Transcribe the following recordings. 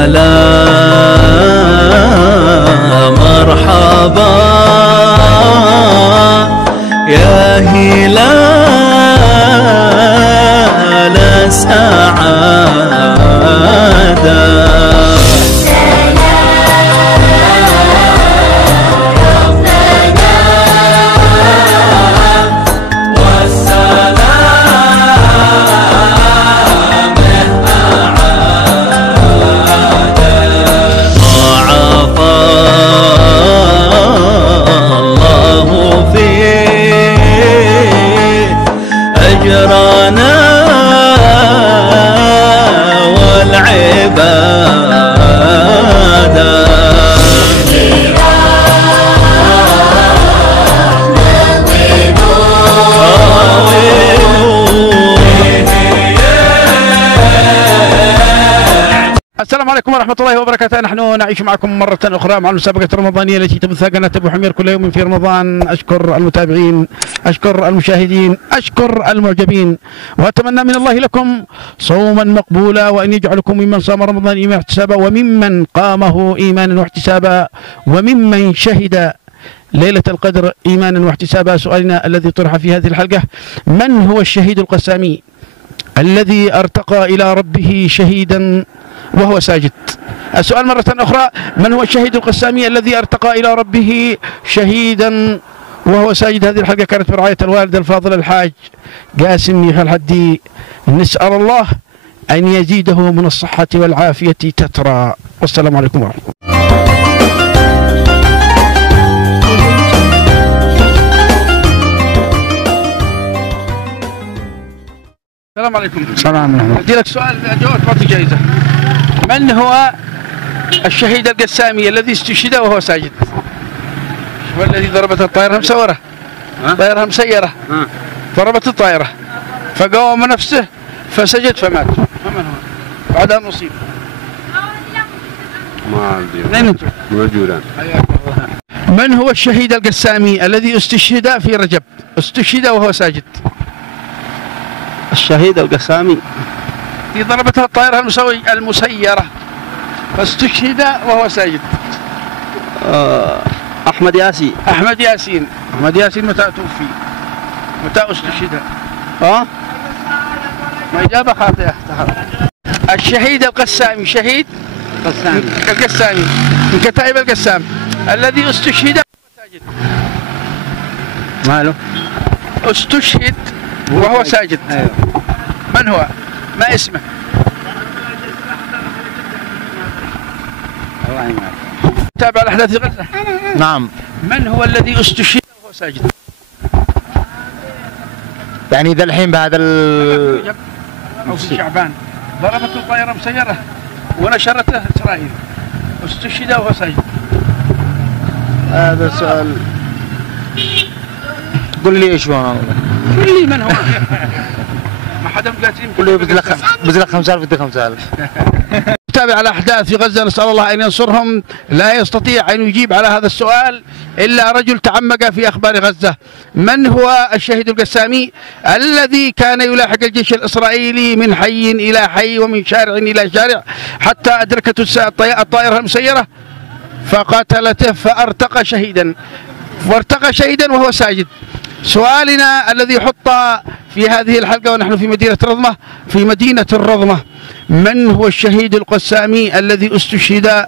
هلا مرحبا يا هلال سعادة. أجرنا والعبادة السلام عليكم ورحمة الله وبركاته. نحن نعيش معكم مرة أخرى مع المسابقة الرمضانية التي تبثها قناة أبو حمير كل يوم في رمضان. أشكر المتابعين، أشكر المشاهدين، أشكر المعجبين، وأتمنى من الله لكم صوما مقبولا، وأن يجعلكم ممن صام رمضان إيمانا واحتسابا، وممن قامه إيمانا واحتسابا، وممن شهد ليلة القدر إيمانا واحتسابا. سؤالنا الذي طرح في هذه الحلقة: من هو الشهيد القسامي الذي ارتقى إلى ربه شهيدا وهو ساجد؟ السؤال مرة أخرى: من هو الشهيد القسامي الذي ارتقى إلى ربه شهيدا وهو ساجد؟ هذه الحلقة كانت برعاية الوالد الفاضل الحاج قاسم ميخا الحدي. نسأل الله أن يزيده من الصحة والعافية تترى. والسلام عليكم ورحمة الله. السلام عليكم. السلام عليكم. أدي لك سؤال إذا جاوبت تعطي جائزة. من هو الشهيد القسامي الذي استشهد وهو ساجد؟ هو الذي ضربت الطائرة مسورة، طائرة مسيرة، ضربت الطائرة فقاوم نفسه فسجد فمات. فمن هو؟ بعدها مصيبة. ما أدري. منين أنتم؟ من الجولان. من هو الشهيد القسامي الذي استشهد في رجب؟ استشهد وهو ساجد. الشهيد القسامي في ضربتها الطائرة المسيرة فاستشهد وهو ساجد. أحمد ياسين. أحمد ياسين. أحمد ياسين متى توفي؟ متى استشهد؟ ما إجابة خاطئة. الشهيد القسامي، شهيد القسامي من كتائب القسام الذي استشهد وهو ساجد. ماله؟ استشهد وهو ساجد. أيوه. من هو؟ ما اسمه؟ الله يعينك. تابع الأحداث في غزة. نعم. من هو الذي استشهد وهو ساجد؟ يعني ذا الحين بعد أو في شعبان ضربت الطائرة مسيرة ونشرته إسرائيل، استشهد وهو ساجد. هذا سؤال. قل لي ايش هو؟ قل لي من هو؟ ما حدا مقاتلين. قل لي بزلك 5000 بدي 5000. تابع الأحداث في غزة، نسأل الله أن ينصرهم. لا يستطيع أن يجيب على هذا السؤال إلا رجل تعمق في أخبار غزة. من هو الشهيد القسامي الذي كان يلاحق الجيش الإسرائيلي من حي إلى حي ومن شارع إلى شارع حتى أدركته الطائرة المسيرة فقتلته فارتقى شهيدا، وارتقى شهيدا وهو ساجد. سؤالنا الذي حط في هذه الحلقة ونحن في مدينة الرضمة: من هو الشهيد القسامي الذي استشهد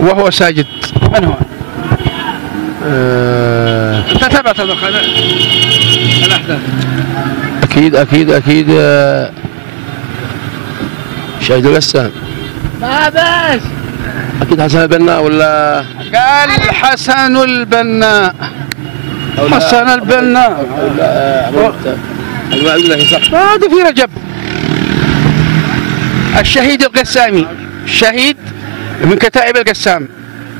وهو ساجد؟ من هو؟ أنت تابعت الأحداث. أكيد شهيد القسام. ما بس أكيد حسن البناء ولا؟ قال حسن البناء. حسن البناء. هذا في رجب. الشهيد القسامي شهيد من كتائب القسام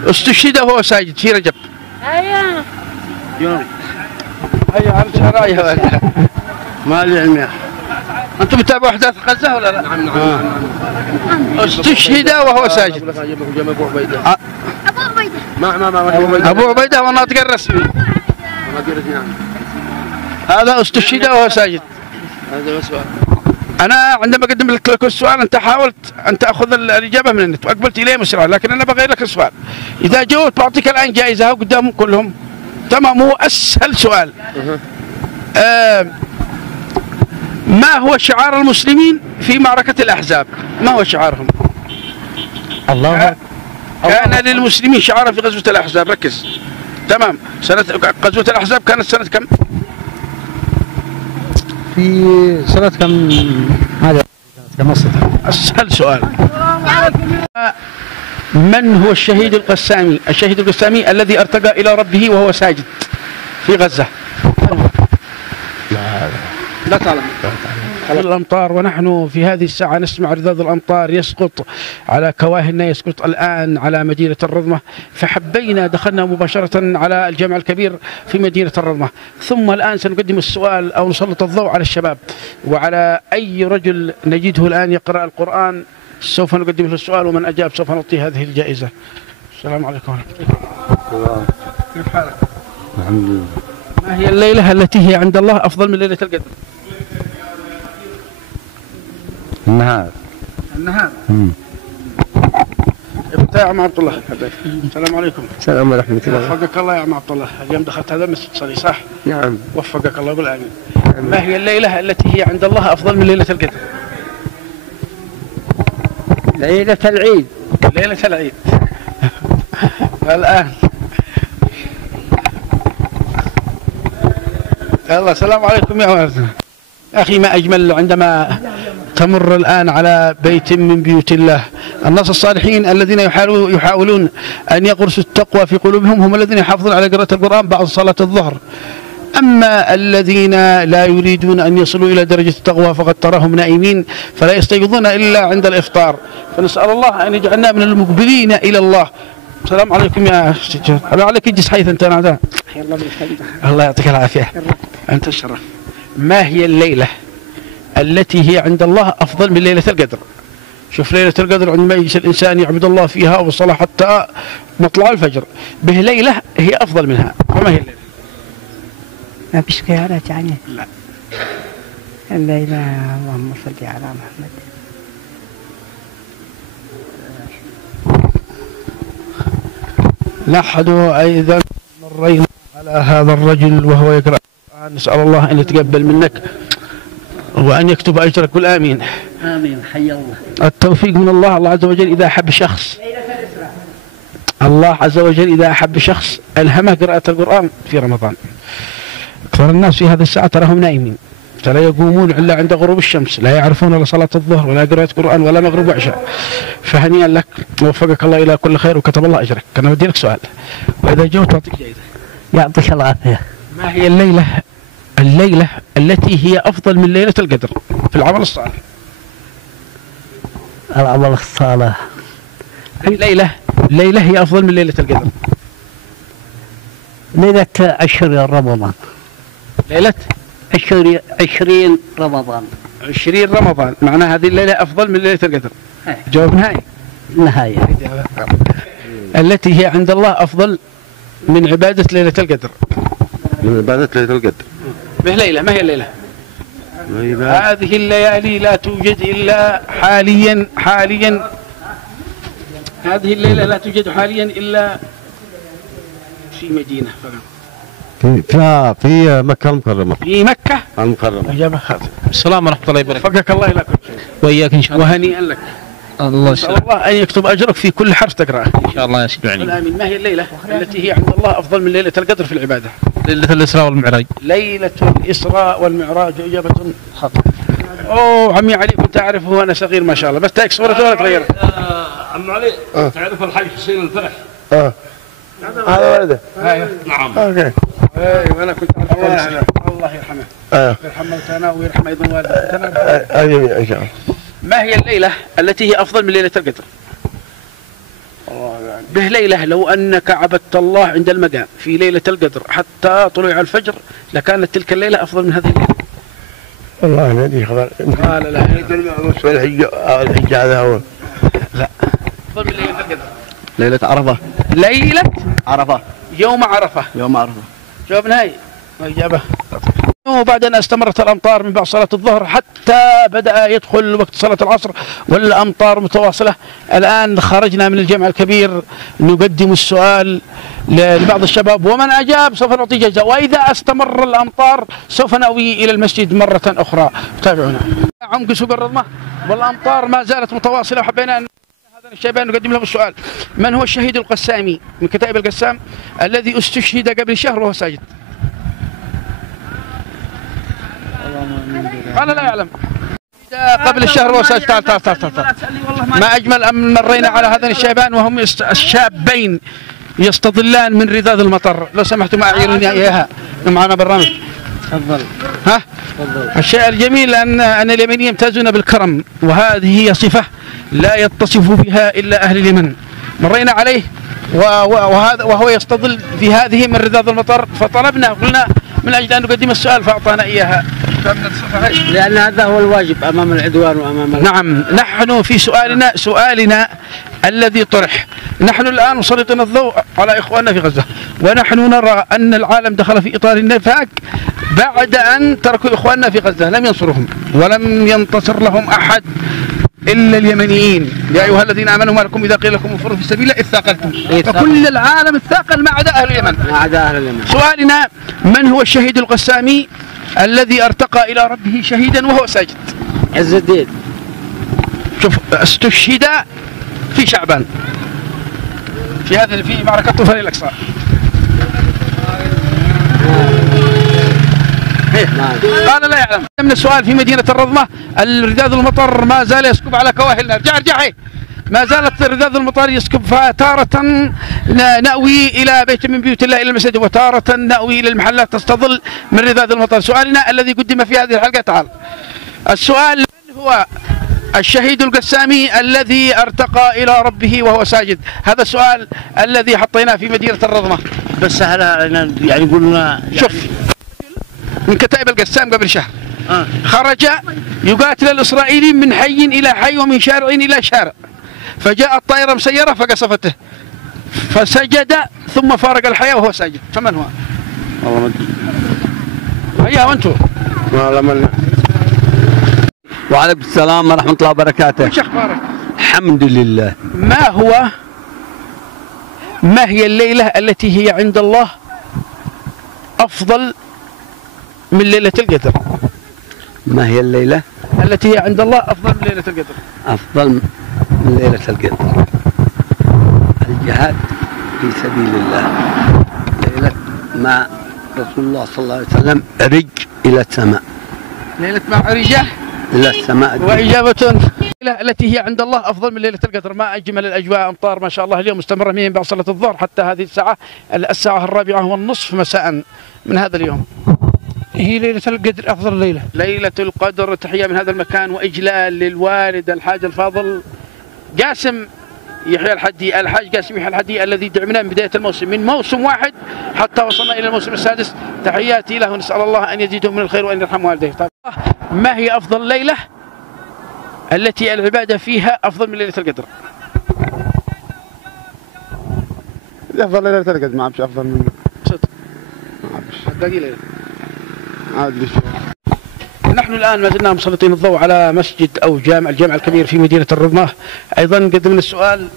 استشهد وهو ساجد في رجب. ايوه يوم عم شرايها ما لي علم يا أخي. انتم بتتابعوا احداث غزه ولا لا؟ نعم. استشهد وهو ساجد. ابو عبيده. ابو عبيده هو الناطق الرسمي. هذا استشهد وهو ساجد. هذا بس أنا عندما أقدم لك السؤال أنت حاولت أن تأخذ الإجابة من النت وأقبلت إليه مسرعا، لكن أنا بغير لك السؤال. إذا جاوبت بعطيك الآن جائزة قدامهم كلهم. تمام، هو أسهل سؤال. ما هو شعار المسلمين في معركة الأحزاب؟ ما هو شعارهم؟ الله كان للمسلمين شعارا في غزوة الأحزاب، ركز. تمام، غزوة الأحزاب كانت سنة كم؟ في سنة كم هذا؟ كم أسهل سؤال. من هو الشهيد القسامي؟ الشهيد القسامي الذي ارتقى إلى ربه وهو ساجد في غزة. لا تعلم. الأمطار، ونحن في هذه الساعة نسمع رذاذ الأمطار يسقط على كواهلنا، يسقط الآن على مدينة الرضمة، فحبينا دخلنا مباشرة على الجامع الكبير في مدينة الرضمة. ثم الآن سنقدم السؤال أو نسلط الضوء على الشباب وعلى أي رجل نجده الآن يقرأ القرآن سوف نقدم له السؤال، ومن أجاب سوف نعطيه هذه الجائزة. السلام عليكم ورحمة الله. كيف حالك؟ الحمد لله. ما هي الليلة التي هي عند الله أفضل من ليلة القدر؟ النهار. النهار. يا عم عبد الله. السلام عليكم. السلام ورحمة الله. وفقك الله يا عم عبد الله، اليوم دخلت هذا المسجد تصلي صح؟ نعم. وفقك الله، قل آمين. ما هي الليلة التي هي عند الله أفضل من ليلة القدر؟ ليلة العيد. ليلة العيد. الآن يلا السلام عليكم يا ولد. أخي ما أجمل عندما تمر الآن على بيت من بيوت الله. الناس الصالحين الذين يحاولون أن يغرسوا التقوى في قلوبهم هم الذين يحافظون على قراءة القرآن بعد صلاة الظهر. أما الذين لا يريدون أن يصلوا إلى درجة التقوى فقد تراهم نائمين فلا يستيقظون إلا عند الإفطار. فنسأل الله أن يجعلنا من المقبلين إلى الله. السلام عليكم يا سجاد. هلا عليك يجلس حيث أنت نادى. الله يعطيك العافية. أنت الشرف. ما هي الليلة التي هي عند الله أفضل من ليلة القدر؟ شوف ليلة القدر عندما يجلس الإنسان يعبد الله فيها وصلاة حتى مطلع الفجر، به ليلة هي أفضل منها، وما هي الليلة؟ ما فيش خيارات يعني؟ لا. الليلة اللهم صل على محمد. نحن أيضا مرينا على هذا الرجل وهو يقرأ القرآن، نسأل الله أن يتقبل منك وأن يكتب أجرك. قل آمين. آمين. حي الله. التوفيق من الله. الله عز وجل إذا أحب شخص، الله عز وجل إذا أحب شخص ألهمه قراءة القرآن في رمضان. أكثر الناس في هذه الساعة تراهم نائمين، فلا يقومون إلا عند غروب الشمس، لا يعرفون لا صلاة الظهر ولا قراءة قرآن ولا مغرب وعشاء. فهنيئا لك ووفقك الله إلى كل خير وكتب الله أجرك. أنا بدي لك سؤال وإذا جاوبت أعطيك جائزة. يعطيك العافية. ما هي الليلة التي هي أفضل من ليلة القدر في العمل الصالح؟ العمل الصالح. ليلة هي أفضل من ليلة القدر. ليلة 20 رمضان. ليلة 20 رمضان. 20 رمضان، معناها هذه الليلة أفضل من ليلة القدر. جواب نهائي. نهاية. التي هي عند الله أفضل من عبادة ليلة القدر. من عبادة ليلة القدر. به ليلة، ما هي الليلة؟ هذه الليالي لا توجد إلا حاليا هذه الليلة لا توجد حاليا إلا في مدينة في مكة المكرمة. في مكة المكرمة. إجابة خاطئة. السلام ورحمة الله وبركاته. فقك الله إلى كل شيء. وإياك إن شاء الله. وهنيئا لك. الله نسأل الله أن يكتب أجرك في كل حرف تقرأه. إن شاء الله يسلم قل عليك. آمين. ما هي الليلة التي هي عند الله أفضل من ليلة القدر في العبادة؟ ليلة الإسراء والمعراج. ليلة الإسراء والمعراج. إجابة خاطئة. أوه عمي علي كنت أعرفه وأنا صغير ما شاء الله، بس تاك صورته ولا تغيرت؟ عم علي تعرف الحاج حسين الفرح؟ هذا ولده. نعم. اوكي. ايوه انا كنت أعرفه. الله يرحمه. يرحم موتانا ويرحم ايضا والدتنا. ايوه ان شاء الله. ما هي الليلة التي هي أفضل من ليلة القدر؟ به ليلة لو أنك عبدت الله عند المقام في ليلة القدر حتى طلوع الفجر لكانت تلك الليلة أفضل من هذه الليلة. والله ما ادري خبر. قال لا. الحجة هذا هو. لا. أفضل من ليلة القدر. ليلة عرفة. ليلة عرفة. يوم عرفة. يوم عرفة. جواب نهائي. إجابة. وبعد أن استمرت الأمطار من بعد صلاة الظهر حتى بدأ يدخل وقت صلاة العصر والأمطار متواصلة. الآن خرجنا من الجمع الكبير نقدم السؤال لبعض الشباب، ومن أجاب سوف نعطي جائزة، وإذا استمر الأمطار سوف نأوي إلى المسجد مرة أخرى. تابعونا. عمق سوق الرضمة والأمطار ما زالت متواصلة، وحبينا أن هذا الشيبان نقدم لهم السؤال: من هو الشهيد القسامي من كتائب القسام الذي استشهد قبل شهر وهو ساجد؟ أنا لا يعلم. قبل الشهر وهو ساجد. تعال ما أجمل أن مرينا على هذين الشيبان وهم الشابين يستظلان من رذاذ المطر. لو سمحتم أعيروني إياها معنا برنامج. تفضل. ها؟ الشيء الجميل أن اليمنيين يمتازون بالكرم، وهذه هي صفة لا يتصف بها إلا أهل اليمن. مرينا عليه وهو يستظل في هذه من رذاذ المطر، فطلبنا قلنا من أجل أن نقدم السؤال فأعطانا إياها. لأن هذا هو الواجب أمام العدوان وأمام نعم. نحن في سؤالنا الذي طرح، نحن الآن مسلطين الضوء على إخواننا في غزة، ونحن نرى أن العالم دخل في إطار النفاق بعد أن تركوا إخواننا في غزة، لم ينصرهم ولم ينتصر لهم أحد إلا اليمنيين. يا أيها الذين آمنوا ما لكم إذا قيل لكم انفروا في سبيل الله إذ ثاقلتم. فكل العالم الثاقل ما عدا أهل اليمن. سؤالنا: من هو الشهيد القسامي الذي ارتقى إلى ربه شهيدا وهو ساجد؟ عز الدين. شوف، استشهد في شعبان في معركة طوفان الأقصى. قال لا يعلم. من السؤال: في مدينة الرضمة الرذاذ المطر ما زال يسكب على كواهلنا. ارجع ما زالت رذاذ المطر يسكب، فتارة نأوي إلى بيت من بيوت الله إلى المسجد، وتارة نأوي إلى المحلات تستظل من رذاذ المطر. سؤالنا الذي قدم في هذه الحلقة: تعال السؤال: من هو الشهيد القسامي الذي ارتقى إلى ربه وهو ساجد؟ هذا السؤال الذي حطيناه في مدينة الرضمة. بس سهل يعني قلنا شوف، من كتائب القسام قبل شهر خرج يقاتل الإسرائيليين من حي إلى حي ومن شارع إلى شارع، فجاءت طائرة مسيرة فقصفته فسجد ثم فارق الحياة وهو ساجد. فمن هو؟ والله ما ادري. هيا وانتم. والله ما. وعليكم السلام ورحمة الله وبركاته. وش أخبارك؟ الحمد لله. ما هي الليلة التي هي عند الله أفضل من ليلة القدر؟ ما هي الليلة التي هي عند الله أفضل من ليلة القدر؟ أفضل من ليلة القدر الجهاد في سبيل الله. ليلة ما رسول الله صلى الله عليه وسلم عرج إلى السماء. ليلة ما عرجه إلى السماء. وإجابة التي هي عند الله أفضل من ليلة القدر. ما أجمل الأجواء، أمطار ما شاء الله اليوم مستمرة من بعد صلاة الظهر حتى هذه الساعة 4:30 مساء من هذا اليوم. هي ليلة القدر أفضل ليلة. ليلة القدر. تحية من هذا المكان وإجلال للوالد الحاج الفاضل قاسم يحيى الحدي، الحاج قاسم يحيى الحدي الذي دعمنا من بداية الموسم، من موسم واحد حتى وصلنا إلى الموسم السادس. تحياتي له، نسأل الله أن يزيده من الخير وأن يرحم والديه. طيب، ما هي أفضل ليلة التي العبادة فيها أفضل من ليلة القدر؟ أفضل ليلة القدر ما أبش أفضل منه. صدق ما أبش. باقي ليلة. عادي. نحن الآن ما زلنا مسلطين الضوء على مسجد أو الجامع الكبير في مدينة الرضمة. أيضا قدمنا السؤال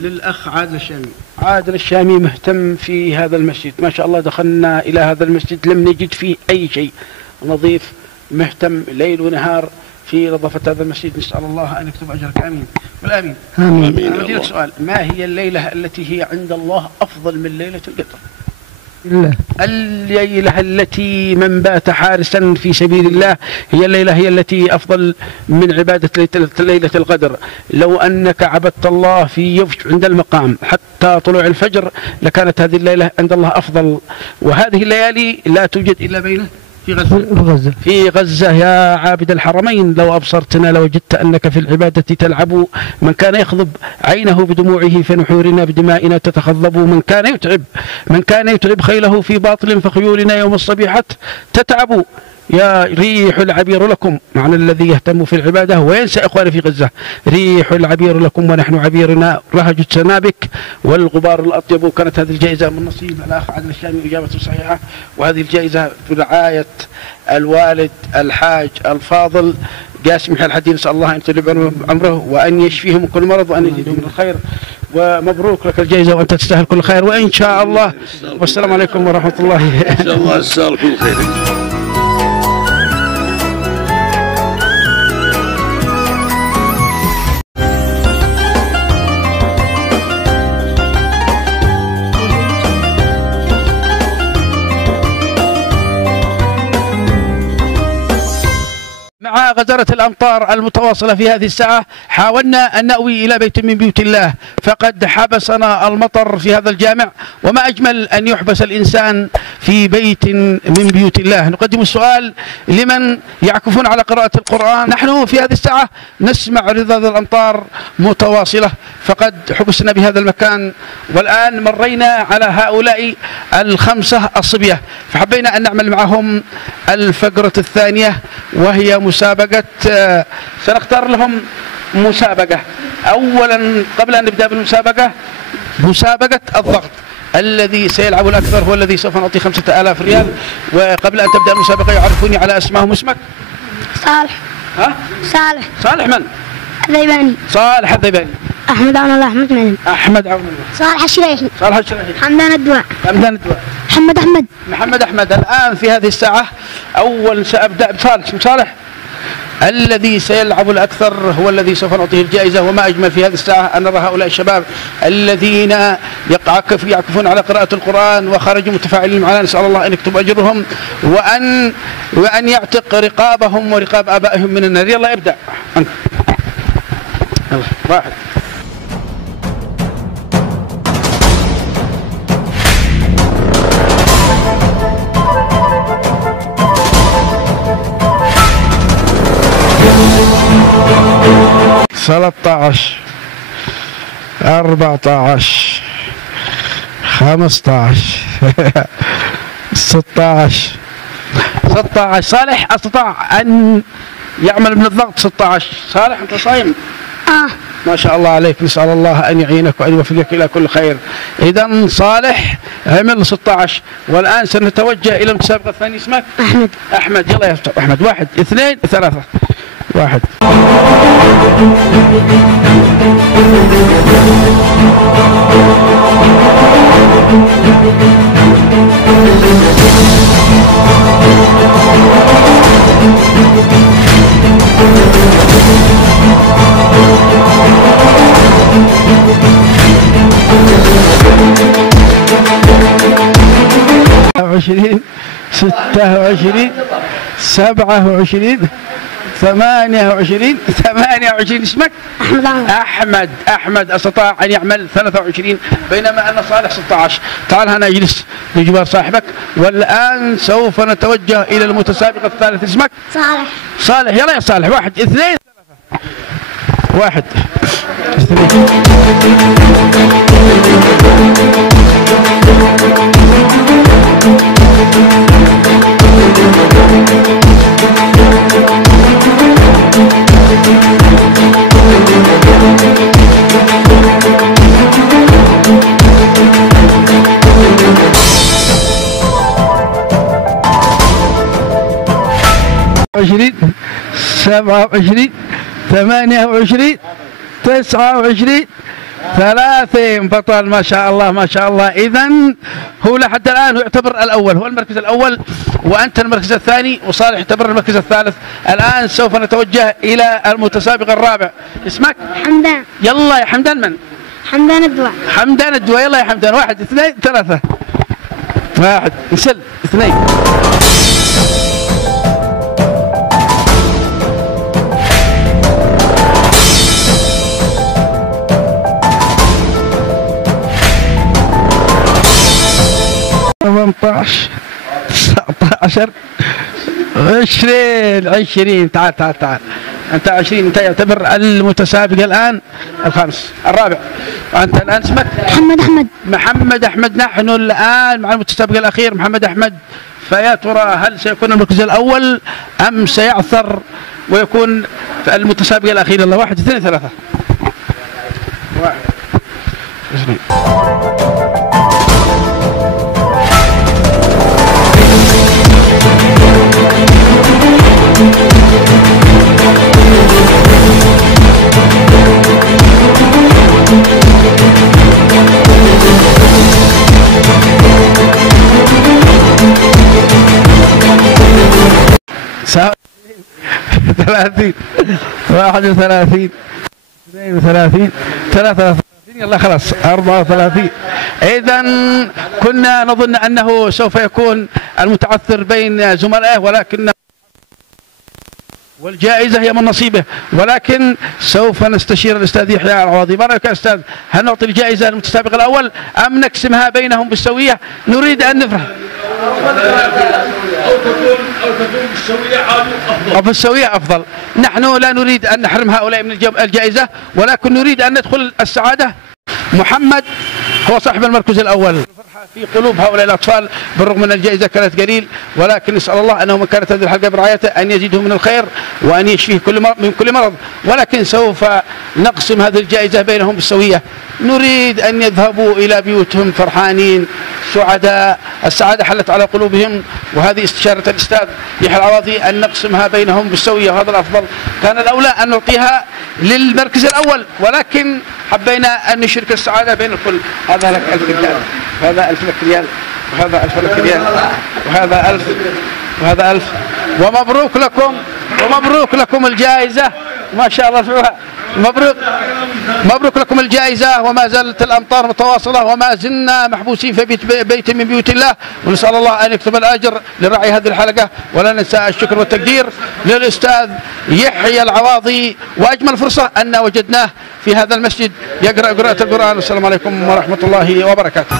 للأخ عادل الشامي. عادل الشامي مهتم في هذا المسجد، ما شاء الله دخلنا إلى هذا المسجد لم نجد فيه أي شيء، نظيف مهتم ليل ونهار في نظافة هذا المسجد. نسأل الله أن يكتب أجرك. آمين والآمين. آمين. أودي لك سؤال: ما هي الليلة التي هي عند الله أفضل من ليلة القدر؟ الليلة التي من بات حارسا في سبيل الله هي الليلة هي التي أفضل من عبادة ليلة القدر. لو أنك عبدت الله عند المقام حتى طلوع الفجر لكانت هذه الليلة عند الله أفضل، وهذه الليالي لا توجد إلا بين في غزة يا عابد الحرمين. لو أبصرتنا لوجدت أنك في العبادة تلعب. من كان يخضب عينه بدموعه فنحورنا بدمائنا تتخضب. من كان يتعب خيله في باطل فخيولنا يوم الصبيحة تتعب. يا ريح العبير لكم، معنى الذي يهتم في العبادة وينسى إخواني في غزة. ريح العبير لكم ونحن عبيرنا، رهج السنابك والغبار الأطيب. كانت هذه الجائزة من نصيب الأخ عادل الشامي إجابة صحيحة، وهذه الجائزة برعاية الوالد الحاج الفاضل قاسم الحديد. نسأل الله أن يطول عمره وأن يشفيه من كل مرض وأن يزيده من الخير، ومبروك لك الجائزة وأنت تستاهل كل خير وإن شاء الله. والسلام عليكم ورحمة الله. ان شاء الله تستاهل كل خير. مع غزارة الأمطار المتواصلة في هذه الساعة حاولنا أن نأوي إلى بيت من بيوت الله، فقد حبسنا المطر في هذا الجامع، وما أجمل أن يحبس الإنسان في بيت من بيوت الله. نقدم السؤال لمن يعكفون على قراءة القرآن. نحن في هذه الساعة نسمع رذاذ الأمطار متواصلة، فقد حبسنا بهذا المكان، والآن مرينا على هؤلاء الخمسة الصبية، فحبينا أن نعمل معهم الفقرة الثانية وهي مسابقة. سنختار لهم مسابقة. أولا قبل أن نبدأ بالمسابقة، مسابقة الضغط. الذي سيلعب الأكثر هو الذي سوف نعطيه 5000 ريال. وقبل أن تبدأ المسابقة يعرفوني على أسمائهم. اسمك؟ صالح. ها؟ صالح. صالح من؟ الذيباني. صالح الذيباني. أحمد عون الله. أحمد من؟ أحمد عون الله. صالح الشريحي. صالح الشريحي. حمدان الدواء. حمدان الدواء. محمد أحمد. محمد أحمد. الآن في هذه الساعة أول سأبدأ بصالح. اسم صالح. الذي سيلعب الأكثر هو الذي سوف نعطيه الجائزة. وما أجمل في هذه الساعة أن نرى هؤلاء الشباب الذين يعكفون على قراءة القرآن وخرجوا متفاعلين معنا. نسأل الله أن يكتب أجرهم وأن يعتق رقابهم ورقاب آبائهم من النار. يلا ابدأ أنت. يلا واحد. ثلاثة 14 15 16 صالح استطاع أن يعمل من الضغط 16. صالح أنت صايم؟ ما شاء الله عليك. نسأل الله أن يعينك وأن يوفقك إلى كل خير. إذا صالح عمل 16. والآن سنتوجه إلى المسابقة الثانية. اسمك؟ أحمد. أحمد. يلا يا أحمد. 1 2 3. 1 26 27 28. اسمك؟ أحمد استطاع أن يعمل 23 بينما أنا صالح 16. تعال هنا اجلس بجوار صاحبك. والآن سوف نتوجه إلى المتسابق الثالث. اسمك؟ صالح. يلا يا صالح. 1 2 3. 1 27 28 29 30. بطل ما شاء الله ما شاء الله. إذن هو لحد الآن هو يعتبر الأول، هو المركز الأول وأنت المركز الثاني، وصالح يعتبر المركز الثالث. الآن سوف نتوجه إلى المتسابق الرابع. اسمك؟ حمدان. يلا يا حمدان. من؟ حمدان الدواء. حمدان الدواء. يلا يا حمدان. 1 2 3. 1 نسل 2. ثمنتاش 19 20. تعال أنت 20. أنت يعتبر المتسابق الآن الخامس الرابع. وأنت الآن اسمك؟ محمد أحمد. محمد أحمد. نحن الآن مع المتسابق الأخير محمد أحمد فيا ترى هل سيكون المركز الأول أم سيعثر ويكون المتسابق الأخير؟ الله 1 2 3 1 2 30 31 32 33 يلا خلاص 34. إذا كنا نظن أنه سوف يكون المتعثر بين زملائه، ولكن والجائزة هي من نصيبه، ولكن سوف نستشير الأستاذ يحيى العواضي. ما رأيك يا أستاذ، هل نعطي الجائزة للمتسابق الأول أم نقسمها بينهم بالسوية؟ نريد أن نفرح أو تكون بالسوية عادي أفضل. أو بالسوية أفضل. نحن لا نريد أن نحرم هؤلاء من الجائزة، ولكن نريد أن ندخل السعادة. محمد هو صاحب المركز الأول. الفرحة في قلوب هؤلاء الأطفال بالرغم من الجائزة كانت قليل، ولكن نسأل الله أنه من كانت هذه الحلقة برعايته أن يزيده من الخير وأن يشفيه من كل مرض، ولكن سوف نقسم هذه الجائزة بينهم بالسوية. نريد أن يذهبوا إلى بيوتهم فرحانين سعداء، السعادة حلت على قلوبهم، وهذه استشارة الأستاذ يحيى العواضي أن نقسمها بينهم بالسوية، وهذا الأفضل. كان الأولى أن نعطيها للمركز الأول، ولكن حبينا أن نشارك السعادة بين الكل. هذا لك 1000 ريال، وهذا 1000 لك ريال، وهذا 1000 لك ريال، وهذا 1000، وهذا 1000. ومبروك لكم، ومبروك لكم الجائزة، ما شاء الله ارفعوها. مبروك لكم الجائزة، وما زالت الأمطار متواصلة، وما زلنا محبوسين في بيت من بيوت الله، ونسأل الله أن يكتب الأجر لراعي هذه الحلقة. ولا ننسى الشكر والتقدير للأستاذ يحيى العواضي، وأجمل فرصة أن وجدناه في هذا المسجد يقرأ قراءة القرآن. والسلام عليكم ورحمة الله وبركاته.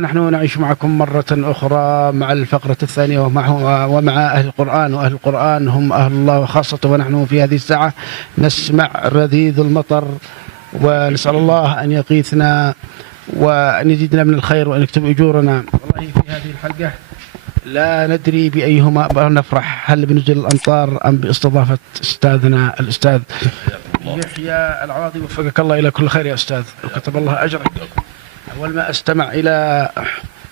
نحن نعيش معكم مرة أخرى مع الفقرة الثانية ومع أهل القرآن، وأهل القرآن هم أهل الله وخاصته، ونحن في هذه الساعة نسمع رذيذ المطر، ونسأل الله أن يقيثنا وأن يزيدنا من الخير وأن يكتب أجورنا. والله في هذه الحلقة لا ندري بأيهما نفرح، هل بنزل الأمطار أم باستضافة أستاذنا الأستاذ يحيى العواضي. وفقك الله إلى كل خير يا أستاذ، وكتب الله أجرك. أول ما أستمع إلى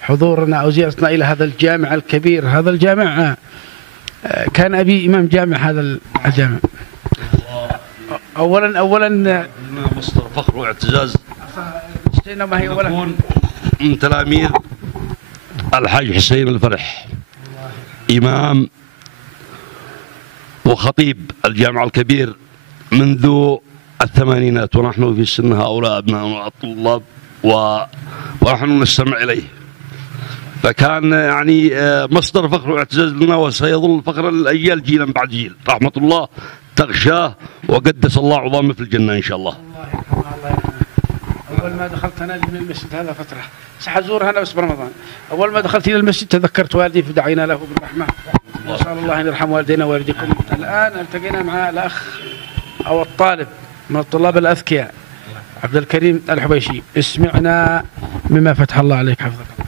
حضورنا أو زيارتنا إلى هذا الجامع الكبير، هذا الجامع كان أبي إمام جامع هذا الجامع. أولا مصدر فخر واعتزاز ما هي أولا نكون من تلاميذ الحاج حسين الفرح، إمام وخطيب الجامع الكبير منذ الثمانينات، ونحن في سن هؤلاء أبناء الطلاب ونحن نستمع إليه، فكان يعني مصدر فخر واعتزاز لنا، وسيظل فخرا للأجيال جيلا بعد جيل. رحمة الله تغشاه، وقدس الله عظامه في الجنة إن شاء الله. أول ما دخلت أنا من المسجد هذا فترة سأزورها أنا بس برمضان، أول ما دخلت إلى المسجد تذكرت والدي فدعينا له بالرحمة، نسأل الله أن يرحم والدينا ووالديكم. الآن التقينا مع الأخ أو الطالب من الطلاب الأذكياء عبد الكريم الحبيشي. اسمعنا مما فتح الله عليك، حفظك الله.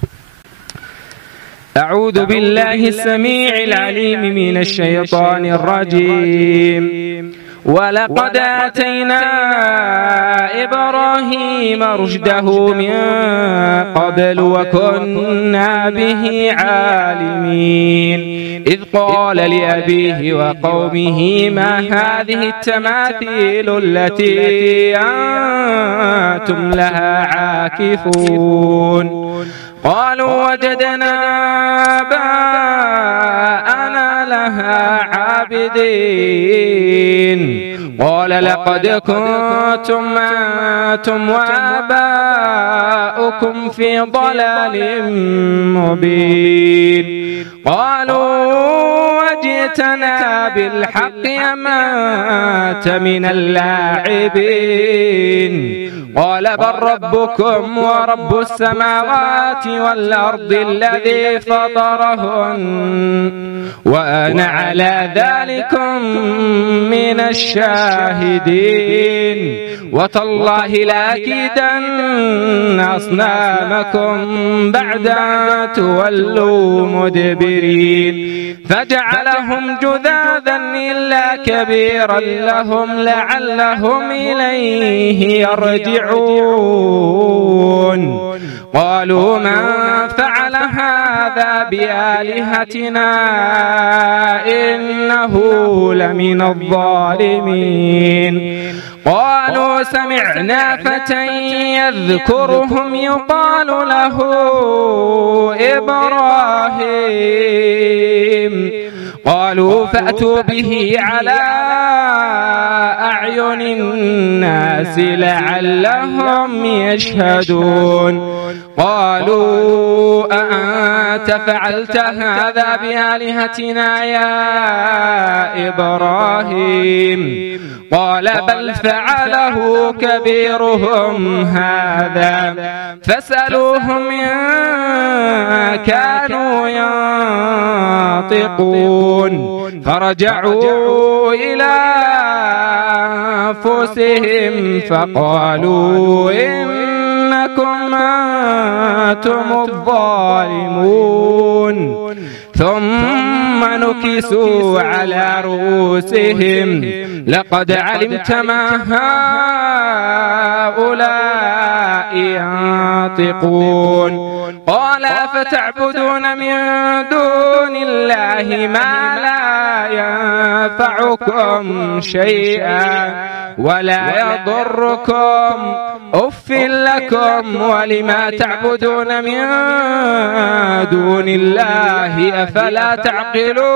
أعوذ بالله السميع العليم من الشيطان الرجيم. ولقد آتينا إبراهيم رشده من قبل وكنا به عالمين. إذ قال لأبيه وقومه ما هذه التماثيل التي أنتم لها عاكفون. قالوا وجدنا آباءنا لها عابدين. قال لقد كنتم أنتم وآباؤكم في ضلال مبين. قالوا وجئتنا بالحق أم أنت من اللاعبين. قال بل ربكم ورب السماوات والأرض الذي فطرهن وأنا على ذلكم من الشاهدين وتالله لأكيدن أصنامكم بعد أن تولوا مدبرين فجعلهم جذاذا إلا كبيرا لهم لعلهم إليه يرجعون قالوا من فعل هذا بآلهتنا إنه لمن الظالمين قالوا سمعنا فتى يذكرهم يقال له إبراهيم قالوا فأتوا به على أعين الناس لعلهم يشهدون قالوا أأنت فعلت هذا بآلهتنا يا إبراهيم قال بل فعله كبيرهم هذا فاسألوهم إن كانوا ينطقون فرجعوا إلى أنفسهم فقالوا إنكم أنتم الظالمون ثم نكسوا على رؤوسهم لقد علمت ما هؤلاء ينطقون قال فتعبدون من دون الله ما لا ينفعكم شيئا ولا يضركم أف لكم ولما تعبدون من دون الله أفلا تعقلون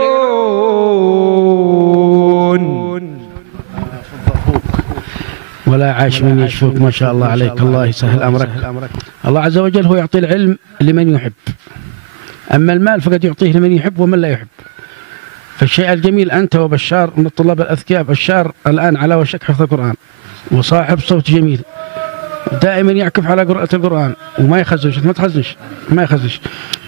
ولا عاش من يشفوك ما شاء الله عليك الله يسهل أمرك الله عز وجل هو يعطي العلم لمن يحب أما المال فقد يعطيه لمن يحب ومن لا يحب فالشيء الجميل أنت وبشار من الطلاب الأذكياء بشار الآن على وشك حفظ القرآن وصاحب صوت جميل دائما يعكف على قراءة القرآن وما يخزنش ما تخزنش ما يخزنش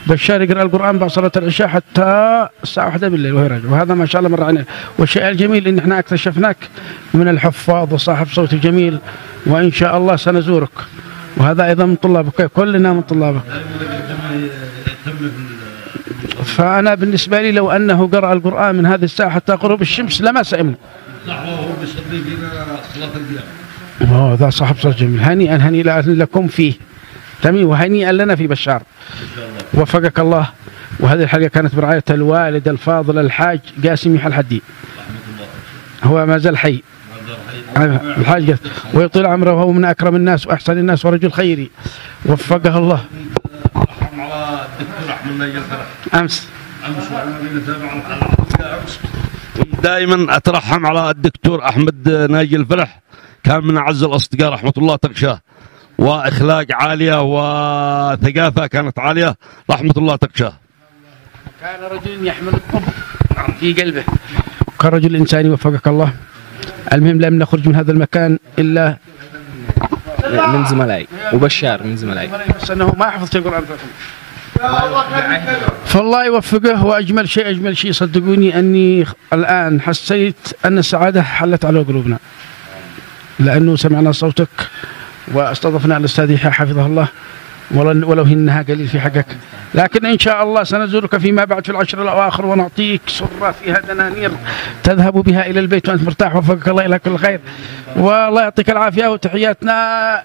بشار يقرأ القرآن بعد صلاة العشاء حتى الساعة 1 بالليل وهو راجع وهذا ما شاء الله مر علينا والشيء الجميل إن احنا اكتشفناك من الحفاظ وصاحب صوت جميل وإن شاء الله سنزورك وهذا أيضا من طلابك كلنا من طلابك فأنا بالنسبة لي لو أنه قرأ القرآن من هذه الساعة حتى غروب الشمس لما سئمنا ذا صاحب صوت جميل هنيئا لكم فيه تمام وهنيئا لنا في بشار وفقك الله وهذه الحلقة كانت برعاية الوالد الفاضل الحاج قاسم يحيى الحدي هو ما زال حي الحاج ويطيل عمره وهو من أكرم الناس وأحسن الناس ورجل خيري وفقه الله على الدكتور أحمد ناجي الفرح أمس دائما أترحم على الدكتور أحمد ناجي الفرح كان من أعز الأصدقاء رحمة الله تغشاه وإخلاق عالية وثقافة كانت عالية رحمة الله تغشاه كان رجل يحمل الطب في قلبه كرجل إنساني وفقك الله المهم لم نخرج من هذا المكان إلا من زملائي وبشار من زملائي بس أنه ما حفظت القرآن فالله يوفقه وأجمل شيء صدقوني أني الآن حسيت أن السعادة حلت على قلوبنا لأنه سمعنا صوتك واستضفنا الأستاذ يحيى حفظه الله ولو إنها قليل في حقك لكن إن شاء الله سنزورك فيما بعد في العشر الأواخر ونعطيك سرة فيها دنانير تذهب بها إلى البيت وأنت مرتاح وفقك الله إلى كل خير والله يعطيك العافية وتحياتنا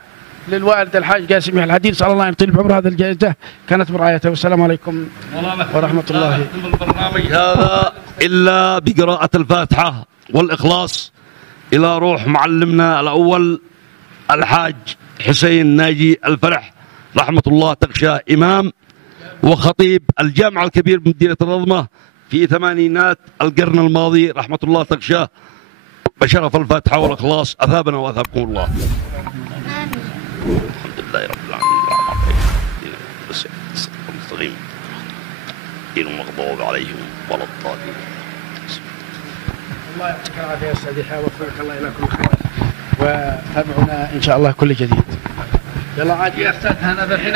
للوالد الحاج قاسم يحيى الحديد نسأل الله يطيل بعمره هذا الجائزة كانت برعايته والسلام عليكم ورحمة الله. لا البرنامج هذا إلا بقراءة الفاتحة والإخلاص إلى روح معلمنا الأول الحاج حسين ناجي الفرح رحمة الله تغشاه إمام وخطيب الجامع الكبير بمدينة الرضمة في ثمانينات القرن الماضي رحمة الله تغشاه بشرف الفاتحة والإخلاص أثابنا وأثابكم الله. الحمد لله رب العالمين بس المستقيم دين المغضوب عليهم ولا الضالين. الله يعطيك العافية يا أستاذ يحيى ووفقك الله إلى كل خير وتابعونا إن شاء الله كل جديد. يلا عاد يا أستاذ هنا الحين